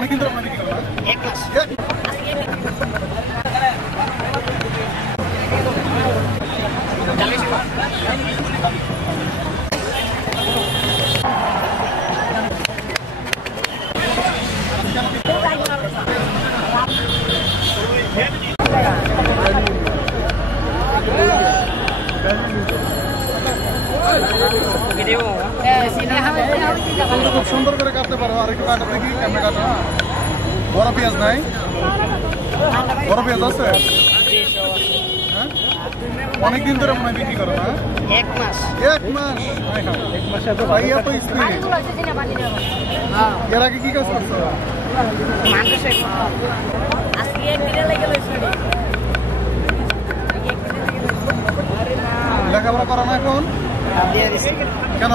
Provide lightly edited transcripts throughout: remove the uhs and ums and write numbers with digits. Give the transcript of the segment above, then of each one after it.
অনেকদিন ধরে আপনাদের কি করেন? 1 মাস। খুব সুন্দর করে কাটতে পারো আর একটু কাটাতে কি কেমনে কাটো বড় পেঁয়াজ নাই বড় পেঁয়াজ আছে অনেকদিন ধরে মনে হয় বিক্রি করো না 1 মাস 1 মাস ভাইয়া তো স্পিড এর আগে কি কাজ করছো আজকে একদিনে লেগে লইছি লেখাপড়া করো না এখন কেন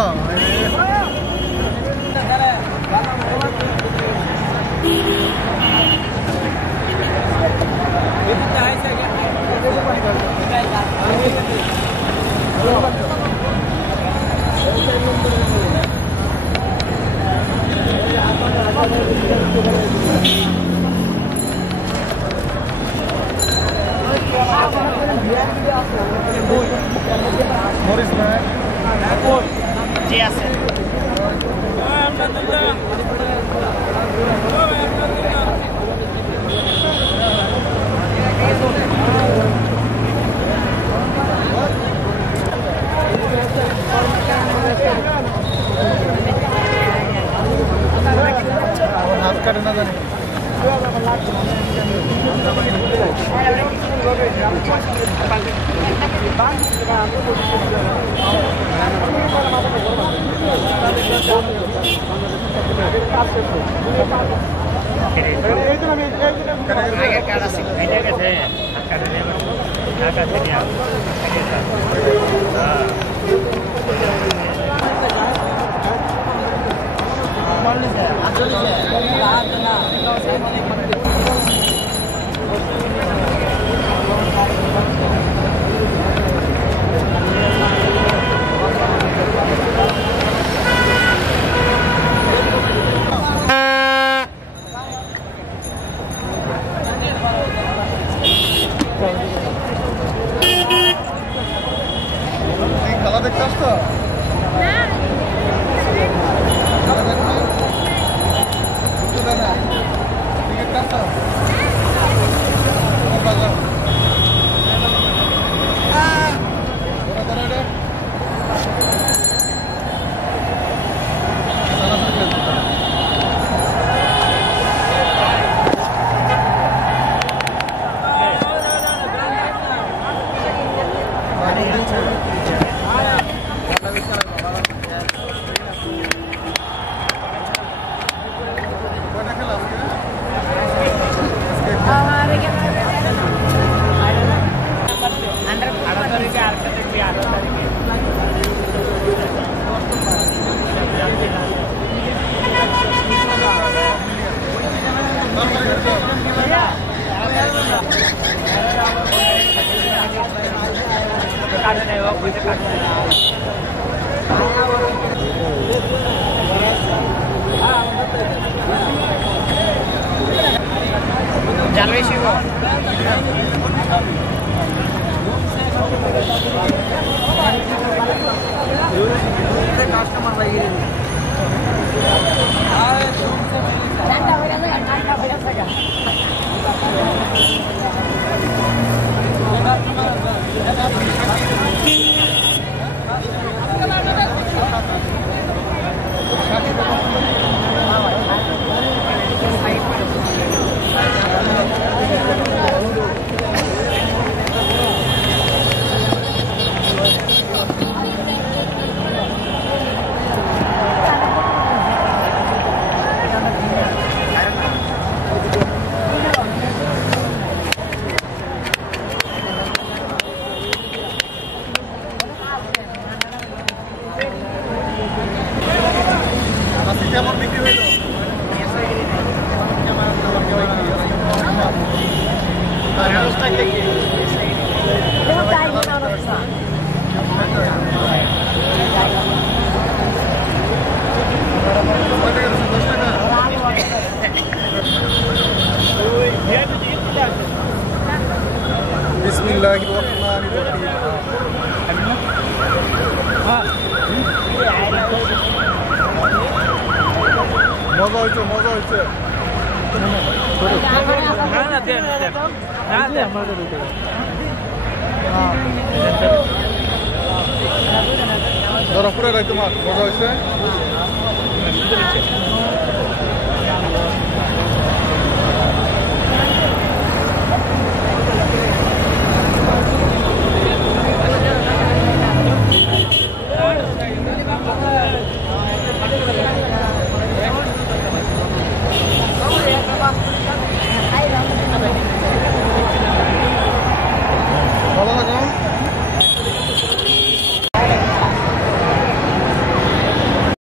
মরিস না জি আছে হাত কাটে না জানি খেলা দেখতে আসতো খেলা দেখো না টিকিট কাটতো জানুয়ারি শিব কাস্টমার লাগে ঠান্ডা হয়ে গেছে ঠান্ডা হয়ে গেছে কেমন বিক্রি হইল মজা হয়েছে মজা হয়েছে পুরো রাখতে মাছ মজা হয়েছে